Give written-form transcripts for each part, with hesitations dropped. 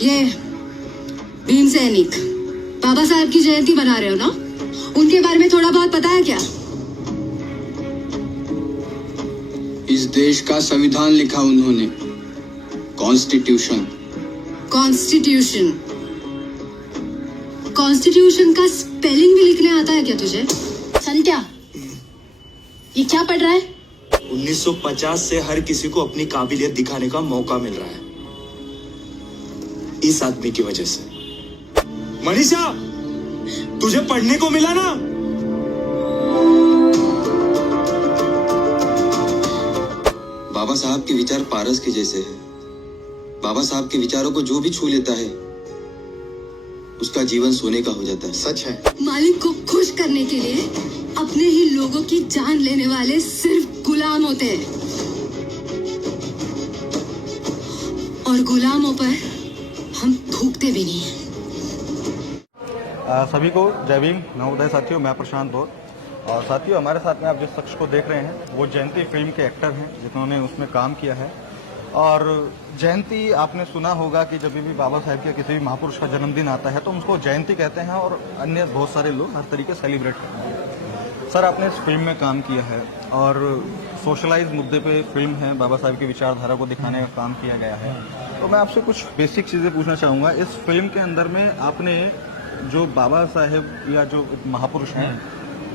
ये भीम सैनिक बाबा साहब की जयंती बना रहे हो ना? उनके बारे में थोड़ा बहुत पता है क्या? इस देश का संविधान लिखा उन्होंने, कॉन्स्टिट्यूशन। कॉन्स्टिट्यूशन कॉन्स्टिट्यूशन का स्पेलिंग भी लिखने आता है क्या तुझे? संत्या, ये क्या पढ़ रहा है? 1950 से हर किसी को अपनी काबिलियत दिखाने का मौका मिल रहा है, इस आदमी की वजह से। मनीषा, तुझे पढ़ने को मिला ना? बाबा साहब के विचार पारस के जैसे हैं। बाबा साहब के विचारों को जो भी छू लेता है उसका जीवन सोने का हो जाता है। सच है। मालिक को खुश करने के लिए अपने ही लोगों की जान लेने वाले सिर्फ गुलाम होते हैं, और गुलामों पर हम थूकते भी नहीं हैं। सभी को जय भीम, नवोदय साथियों। मैं प्रशांत बोध। और साथियों, हमारे साथ में आप जिस शख्स को देख रहे हैं वो जयंती फिल्म के एक्टर हैं जिन्होंने उसमें काम किया है। और जयंती आपने सुना होगा कि जब भी बाबा साहेब के किसी भी महापुरुष का जन्मदिन आता है तो उसको जयंती कहते हैं और अन्य बहुत सारे लोग हर तरीके सेलिब्रेट करते हैं। सर, आपने इस फिल्म में काम किया है और सोशलाइज मुद्दे पे फिल्म है, बाबा साहेब की विचारधारा को दिखाने का काम किया गया है। तो मैं आपसे कुछ बेसिक चीज़ें पूछना चाहूँगा। इस फिल्म के अंदर में आपने जो बाबा साहेब या जो महापुरुष हैं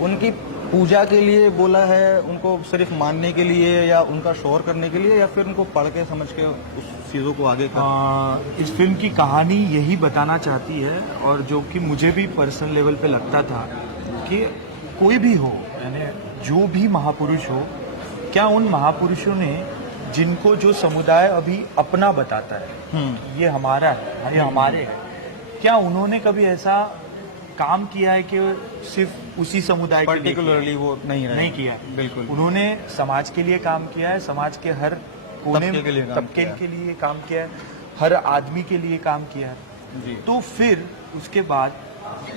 उनकी पूजा के लिए बोला है, उनको सिर्फ मानने के लिए या उनका शोर करने के लिए, या फिर उनको पढ़ के समझ के उस चीज़ों को आगे इस फिल्म की कहानी यही बताना चाहती है, और जो कि मुझे भी पर्सनल लेवल पे लगता था कि कोई भी हो, यानी जो भी महापुरुष हो, क्या उन महापुरुषों ने जिनको जो समुदाय अभी अपना बताता है, ये हमारा है, ये हमारे है, क्या उन्होंने कभी ऐसा काम किया है कि सिर्फ उसी समुदाय के लिए पर्टिकुलरली वो नहीं किया? बिल्कुल। उन्होंने समाज के लिए काम किया है, समाज के हर कोने तबके के लिए काम किया है, हर आदमी के लिए काम किया है जी। तो फिर उसके बाद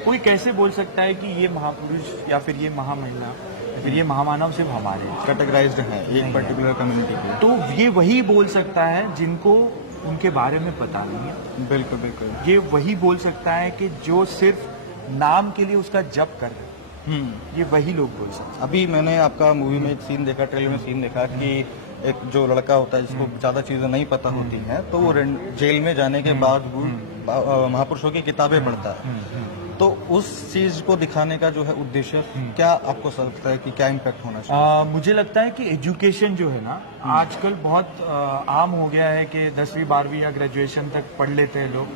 कोई कैसे बोल सकता है कि ये महापुरुष या फिर ये महामहिला या फिर ये महामानव सिर्फ हमारे कैटेगराइज्ड है एक पर्टिकुलर कम्युनिटी के? तो ये वही बोल सकता है जिनको उनके बारे में पता नहीं है। बिल्कुल बिल्कुल। ये वही बोल सकता है कि जो सिर्फ नाम के लिए उसका जप कर रहे हैं, ये वही लोग बोल सकते हैं। अभी मैंने आपका मूवी में एक सीन देखा, ट्रेलर में सीन देखा कि एक जो लड़का होता है जिसको ज्यादा चीजें नहीं पता होती हैं तो वो जेल में जाने के बाद महापुरुषों की किताबें पढ़ता है। तो उस चीज को दिखाने का जो है उद्देश्य, क्या आपको लगता है कि क्या इम्पैक्ट होना चाहिए? मुझे लगता है कि एजुकेशन जो है ना आजकल बहुत आम हो गया है कि 10वीं 12वीं या ग्रेजुएशन तक पढ़ लेते हैं लोग।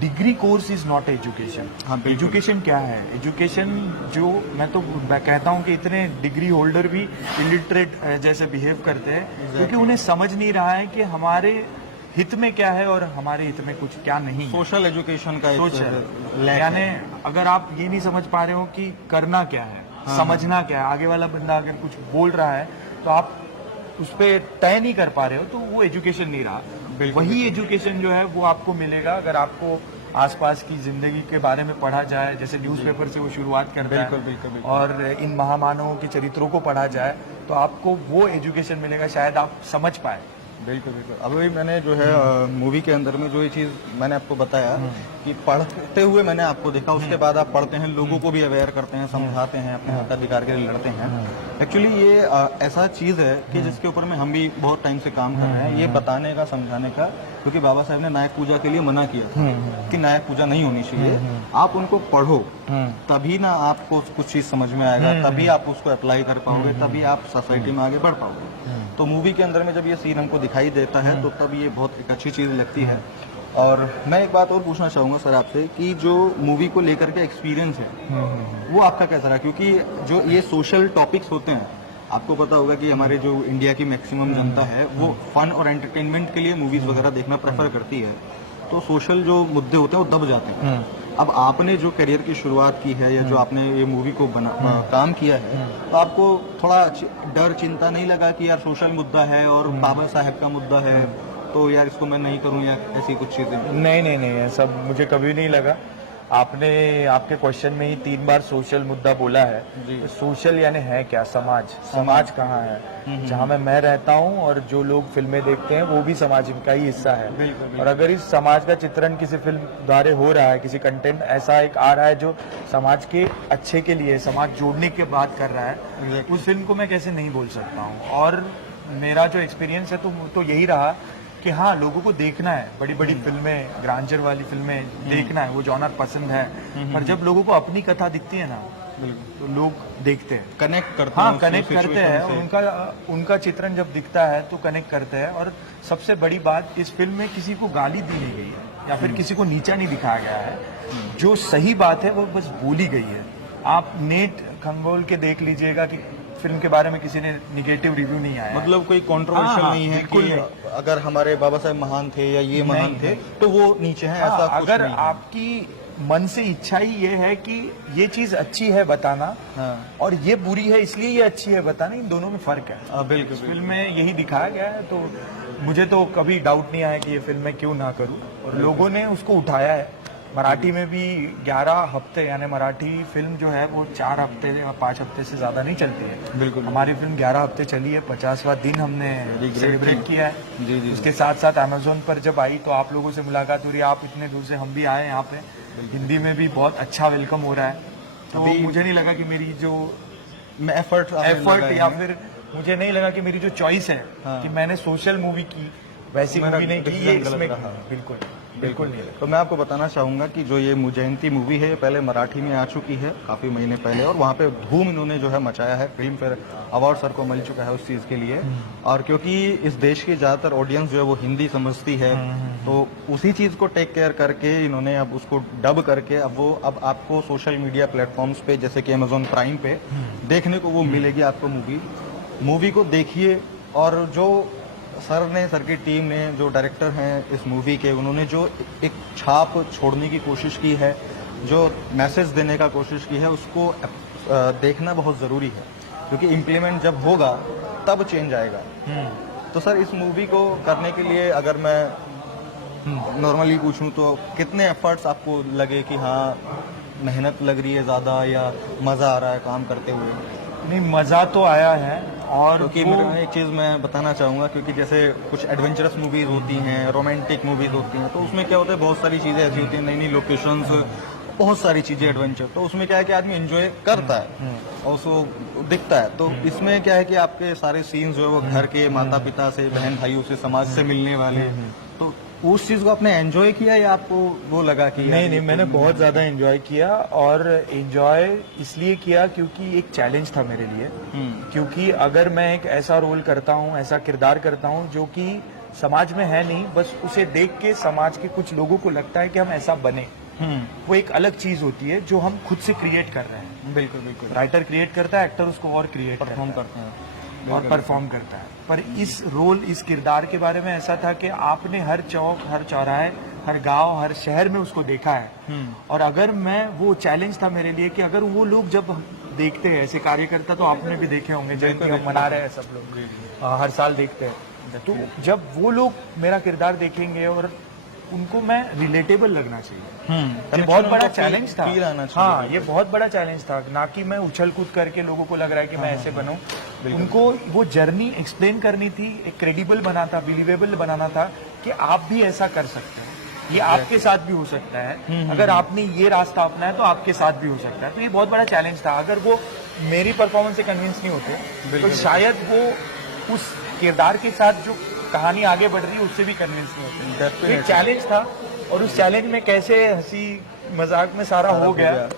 Degree course is not education. हाँ, एजुकेशन क्या है? एजुकेशन जो मैं तो कहता हूँ कि इतने डिग्री होल्डर भी इलिटरेट जैसे बिहेव करते हैं क्योंकि उन्हें समझ नहीं रहा है कि हमारे हित में क्या है और हमारे हित में कुछ क्या नहीं है। सोशल एजुकेशन का यानी अगर आप ये नहीं समझ पा रहे हो कि करना क्या है, समझना क्या है, आगे वाला बंदा अगर कुछ बोल रहा है तो आप उस पर तय नहीं कर पा रहे हो, तो वो एजुकेशन नहीं रहा। वही एजुकेशन जो है वो आपको मिलेगा अगर आपको आसपास की जिंदगी के बारे में पढ़ा जाए, जैसे न्यूज़पेपर से वो शुरुआत करता है। बिल्कुल। और इन महामानवों के चरित्रों को पढ़ा जाए तो आपको वो एजुकेशन मिलेगा, शायद आप समझ पाए। बिल्कुल। अभी मैंने जो है मूवी के अंदर में जो ये चीज़ मैंने आपको बताया कि पढ़ते हुए मैंने आपको देखा, उसके बाद आप पढ़ते हैं, लोगों को भी अवेयर करते हैं, समझाते हैं, अपने मताधिकार के लिए लड़ते हैं। एक्चुअली ये ऐसा चीज़ है कि जिसके ऊपर में हम भी बहुत टाइम से काम कर रहे हैं, ये बताने का, समझाने का, क्योंकि बाबा साहब ने नायक पूजा के लिए मना किया था कि नायक पूजा नहीं होनी चाहिए। आप उनको पढ़ो तभी ना आपको कुछ चीज़ समझ में आएगा, तभी आप उसको अप्लाई कर पाओगे, तभी आप सोसाइटी में आगे बढ़ पाओगे। तो मूवी के अंदर में जब ये सीन हमको दिखाई देता है तो तब ये बहुत एक अच्छी चीज़ लगती है। और मैं एक बात और पूछना चाहूँगा सर आपसे कि जो मूवी को लेकर के एक्सपीरियंस है वो आपका कैसा रहा? क्योंकि जो ये सोशल टॉपिक्स होते हैं, आपको पता होगा कि हमारे जो इंडिया की मैक्सिमम जनता है वो फन और एंटरटेनमेंट के लिए मूवीज़ वगैरह देखना प्रेफर करती है, तो सोशल जो मुद्दे होते हैं वो दब जाते हैं। अब आपने जो करियर की शुरुआत की है या जो आपने ये मूवी को काम किया है, तो आपको थोड़ा डर, चिंता नहीं लगा कि यार सोशल मुद्दा है और बाबा साहेब का मुद्दा है तो यार इसको मैं नहीं करूं या ऐसी कुछ चीजें? नहीं, सब मुझे कभी नहीं लगा। आपने आपके क्वेश्चन में ही 3 बार सोशल मुद्दा बोला है। तो सोशल यानी है क्या? समाज कहाँ है? जहाँ मैं रहता हूँ और जो लोग फिल्में देखते हैं वो भी समाज का ही हिस्सा है। और अगर इस समाज का चित्रण किसी फिल्म द्वारा हो रहा है, किसी कंटेंट ऐसा एक आ रहा है जो समाज के अच्छे के लिए, समाज जोड़ने की बात कर रहा है, उस फिल्म को मैं कैसे नहीं बोल सकता हूँ। और मेरा जो एक्सपीरियंस है तो यही रहा कि हाँ, लोगों को देखना है, बड़ी बड़ी फिल्में, ग्रांजर वाली फिल्में देखना है, वो जॉनर पसंद है। पर जब लोगों को अपनी कथा दिखती है ना, तो लोग देखते हैं, कनेक्ट करते हैं। हाँ, कनेक्ट करते हैं। उनका चित्रण जब दिखता है तो कनेक्ट करते हैं। और सबसे बड़ी बात, इस फिल्म में किसी को गाली दी नहीं गई है या फिर किसी को नीचा नहीं दिखाया गया है। जो सही बात है वो बस बोली गई है। आप नेट खंगोल के देख लीजिएगा कि फिल्म के बारे में किसी ने निगेटिव रिव्यू नहीं आया। मतलब कोई कंट्रोवर्शियल हाँ, नहीं है बिल्कुल कि नहीं। अगर हमारे बाबा साहेब महान थे या ये महान थे तो वो नीचे हैं, ऐसा हाँ, कुछ अगर नहीं है। आपकी मन से इच्छा ही ये है कि ये चीज अच्छी है बताना, हाँ। और ये बुरी है इसलिए ये अच्छी है बताना, इन दोनों में फर्क है। बिल्कुल इस फिल्म में यही दिखाया गया है। तो मुझे तो कभी डाउट नहीं आया कि ये फिल्म मैं क्यों ना करूं, और लोगों ने उसको उठाया है। मराठी में भी 11 हफ्ते, यानी मराठी फिल्म जो है वो 4 हफ्ते या 5 हफ्ते से ज्यादा नहीं चलती है। बिल्कुल। हमारी फिल्म 11 हफ्ते चली है, 50वां दिन हमने सेलिब्रेट किया है। जी, जी। उसके साथ साथ अमेजोन पर जब आई तो आप लोगों से मुलाकात हो रही है, आप इतने दूर से, हम भी आए यहाँ पे। हिंदी में भी बहुत अच्छा वेलकम हो रहा है। तो मुझे नहीं लगा कि मेरी जो एफर्ट या फिर मुझे नहीं लगा कि मेरी जो चॉइस है कि मैंने सोशल मूवी की, वैसी मूवी नहीं की, ये इसमें बिल्कुल नहीं। तो मैं आपको बताना चाहूंगा कि जो ये मुजयंती मूवी है, पहले मराठी में आ चुकी है काफी महीने पहले, और वहाँ पे धूम इन्होंने जो है मचाया है। फिल्म फेयर अवार्ड सर को मिल चुका है उस चीज के लिए। और क्योंकि इस देश की ज्यादातर ऑडियंस जो है वो हिंदी समझती है, तो उसी चीज को टेक केयर करके इन्होंने अब उसको डब करके अब आपको सोशल मीडिया प्लेटफॉर्म्स पे, जैसे कि अमेजोन प्राइम पे देखने को वो मिलेगी आपको। मूवी को देखिए। और जो सर की टीम ने, जो डायरेक्टर हैं इस मूवी के, उन्होंने जो एक छाप छोड़ने की कोशिश की है, जो मैसेज देने का कोशिश की है, उसको देखना बहुत ज़रूरी है। क्योंकि इम्प्लीमेंट जब होगा तब चेंज आएगा। तो सर, इस मूवी को करने के लिए अगर मैं नॉर्मली पूछूं तो कितने एफर्ट्स आपको लगे कि हाँ मेहनत लग रही है ज़्यादा, या मज़ा आ रहा है काम करते हुए? नहीं, मजा तो आया है। और क्योंकि एक चीज़ मैं बताना चाहूँगा, क्योंकि जैसे कुछ एडवेंचरस मूवीज होती हैं, रोमांटिक मूवीज होती हैं, तो उसमें क्या होता है, बहुत सारी चीज़ें ऐसी होती हैं, नई नई लोकेशंस, बहुत सारी चीज़ें एडवेंचर, तो उसमें क्या है कि आदमी एंजॉय करता है और उसको दिखता है। तो इसमें क्या है कि आपके सारे सीन्स जो है वो घर के, माता पिता से, बहन भाइयों से, समाज से मिलने वाले, तो उस चीज को आपने एंजॉय किया या आपको वो लगा कि नहीं, मैंने बहुत ज्यादा एंजॉय किया। और एंजॉय इसलिए किया क्योंकि एक चैलेंज था मेरे लिए। क्योंकि अगर मैं एक ऐसा रोल करता हूँ, ऐसा किरदार करता हूँ जो कि समाज में है नहीं, बस उसे देख के समाज के कुछ लोगों को लगता है कि हम ऐसा बने, वो एक अलग चीज होती है जो हम खुद से क्रिएट कर रहे हैं। बिल्कुल। राइटर क्रिएट करता है, एक्टर उसको और क्रिएट परफॉर्म करते हैं और परफॉर्म करता है। पर इस रोल, इस किरदार के बारे में ऐसा था कि आपने हर चौक, हर चौराहे, हर गांव, हर शहर में उसको देखा है। और अगर मैं, वो चैलेंज था मेरे लिए कि अगर वो लोग जब देखते हैं ऐसे कार्यकर्ता, तो आपने भी देखे होंगे, जयंती हम मना रहे हैं सब लोग, हर साल देखते हैं, तो जब वो लोग मेरा किरदार देखेंगे और उनको मैं रिलेटेबल लगना चाहिए। ये बहुत बड़ा चैलेंज था। हाँ, ये बहुत बड़ा चैलेंज था, ना कि मैं उछल कूद करके लोगों को लग रहा है कि मैं ऐसे बनूं। उनको वो जर्नी एक्सप्लेन करनी थी, एक क्रेडिबल बनाता, बिलीवेबल बनाना था कि आप भी ऐसा कर सकते हैं, ये आपके साथ भी हो सकता है। अगर आपने ये रास्ता अपनाया तो आपके साथ भी हो सकता है। तो ये बहुत बड़ा चैलेंज था। अगर वो मेरी परफॉर्मेंस से कन्विंस नहीं होते तो शायद वो उस किरदार के साथ जो कहानी आगे बढ़ रही है उससे भी कन्विंस नहीं होते। एक चैलेंज था, और उस चैलेंज में कैसे हंसी मजाक में सारा हो गया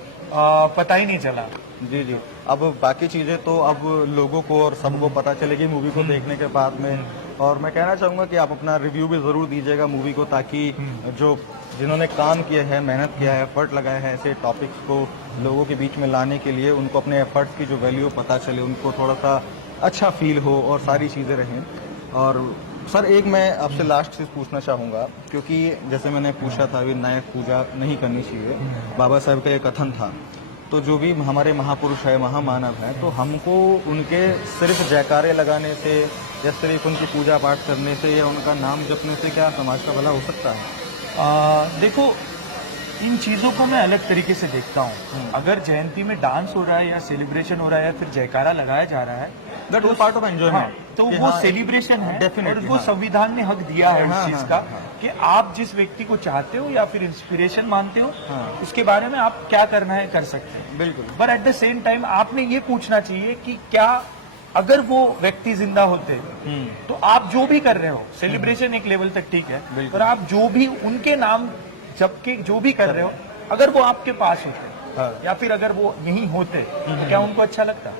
पता ही नहीं चला। जी। अब बाकी चीजें तो अब लोगों को और सबको पता चलेगी मूवी को देखने के बाद में। और मैं कहना चाहूंगा कि आप अपना रिव्यू भी जरूर दीजिएगा मूवी को, ताकि जो जिन्होंने काम किया है, मेहनत किया है, एफर्ट लगाया है ऐसे टॉपिक्स को लोगों के बीच में लाने के लिए, उनको अपने एफर्ट्स की जो वैल्यू पता चले, उनको थोड़ा सा अच्छा फील हो और सारी चीजें रहें। और सर, एक मैं आपसे लास्ट चीज पूछना चाहूँगा, क्योंकि जैसे मैंने पूछा था, विनायक पूजा नहीं करनी चाहिए, बाबा साहब का ये कथन था, तो जो भी हमारे महापुरुष है, महामानव है, तो हमको उनके सिर्फ जयकारे लगाने से या सिर्फ उनकी पूजा पाठ करने से या उनका नाम जपने से क्या समाज का भला हो सकता है? देखो, इन चीजों को मैं अलग तरीके से देखता हूँ। अगर जयंती में डांस हो रहा है या सेलिब्रेशन हो रहा है या फिर जयकारा लगाया जा रहा है, that is part of enjoyment. तो वो सेलिब्रेशन है, और वो संविधान ने हक दिया है उस चीज का कि आप जिस व्यक्ति को चाहते हो या फिर इंस्पिरेशन मानते हो, उसके बारे में आप क्या करना है कर सकते हैं। बिल्कुल। पर एट द सेम टाइम आपने ये पूछना चाहिए कि क्या अगर वो व्यक्ति जिंदा होते तो आप जो भी कर रहे हो, सेलिब्रेशन एक लेवल तक ठीक है, पर आप जो भी उनके नाम जबकि जो भी कर रहे हो, अगर वो आपके पास होते या फिर अगर वो यहीं होते, क्या उनको अच्छा लगता?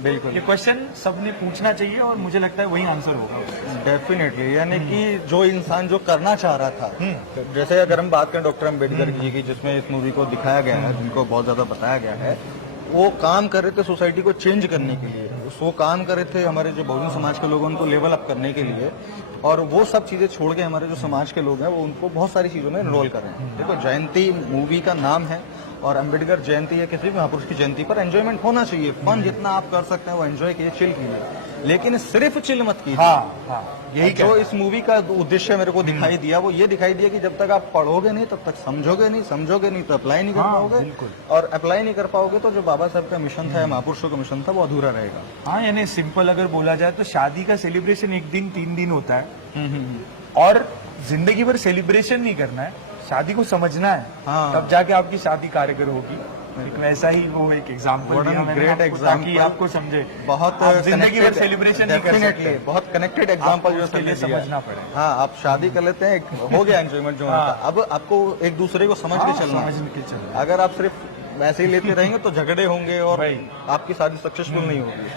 बिल्कुल, ये क्वेश्चन सबने पूछना चाहिए और मुझे लगता है वही आंसर होगा। डेफिनेटली। यानी कि जो इंसान जो करना चाह रहा था, जैसे अगर हम बात करें डॉक्टर अम्बेडकर जी की, जिसमें इस मूवी को दिखाया गया है, जिनको बहुत ज्यादा बताया गया है, वो काम कर रहे थे सोसाइटी को चेंज करने के लिए। वो काम कर रहे थे हमारे जो बहुजन समाज के लोग हैं उनको लेवल अप करने के लिए, और वो सब चीजें छोड़ के हमारे जो समाज के लोग हैं वो उनको बहुत सारी चीजों में इनरोल कर रहे हैं। देखो, जयंती मूवी का नाम है, और अम्बेडकर जयंती या किसी भी महापुरुष की जयंती पर एंजॉयमेंट होना चाहिए। फन जितना आप कर सकते हैं वो एंजॉय कीजिए, चिल कीजिए, लेकिन सिर्फ चिल मत कीजिए। यही जो इस मूवी का उद्देश्य मेरे को दिखाई दिया, वो ये दिखाई दिया कि जब तक आप पढ़ोगे नहीं तब तक समझोगे नहीं तो अप्लाई नहीं कर पाओगे, और अप्लाई नहीं कर पाओगे तो जो बाबा साहब का मिशन था या महापुरुषों का मिशन था वो अधूरा रहेगा। हाँ, यानी सिंपल अगर बोला जाए तो शादी का सेलिब्रेशन 1 दिन 3 दिन होता है, और जिंदगी भर सेलिब्रेशन नहीं करना है, शादी को समझना है, तब जाके आपकी शादी कारगर होगी। एक वैसा ही वो एक एग्जाम्पल दिया मैंने आपको, ताकि आपको समझे। बहुत जिंदगी भर सेलिब्रेशन नहीं कर सकते, बहुत कनेक्टेड एग्जाम्पल जो उसके लिए समझना पड़े। हाँ, आप शादी कर लेते हैं, हो गया एंजॉयमेंट जो होता है। अब आपको एक दूसरे को समझ के चलना है। अगर आप सिर्फ वैसे ही लेते रहेंगे तो झगड़े होंगे और आपकी शादी सक्सेसफुल नहीं होगी।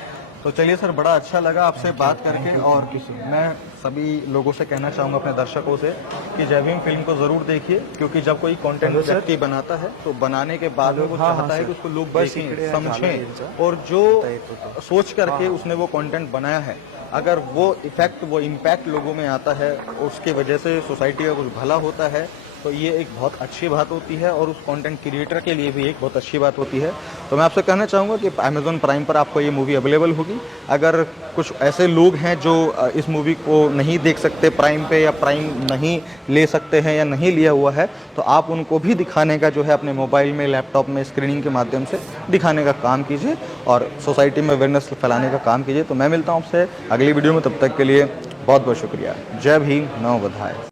तो चलिए सर, बड़ा अच्छा लगा आपसे बात करके, और मैं सभी लोगों से कहना चाहूँगा, अपने दर्शकों से, कि जय भीम फिल्म को जरूर देखिए, क्योंकि जब कोई कंटेंट व्यक्ति बनाता है तो बनाने के बाद वो चाहता है कि उसको लोग देखें, समझें, और जो सोच करके उसने वो कंटेंट बनाया है, अगर वो इफेक्ट, वो इम्पैक्ट लोगों में आता है, उसकी वजह से सोसाइटी का कुछ भला होता है, तो ये एक बहुत अच्छी बात होती है, और उस कंटेंट क्रिएटर के लिए भी एक बहुत अच्छी बात होती है। तो मैं आपसे कहना चाहूँगा कि अमेजॉन प्राइम पर आपको ये मूवी अवेलेबल होगी। अगर कुछ ऐसे लोग हैं जो इस मूवी को नहीं देख सकते प्राइम पे, या प्राइम नहीं ले सकते हैं या नहीं लिया हुआ है, तो आप उनको भी दिखाने का जो है अपने मोबाइल में, लैपटॉप में स्क्रीनिंग के माध्यम से दिखाने का काम कीजिए, और सोसाइटी में अवेयरनेस फैलाने का काम कीजिए। तो मैं मिलता हूँ आपसे अगली वीडियो में, तब तक के लिए बहुत बहुत शुक्रिया। जय भीम, नमो बुद्धाय।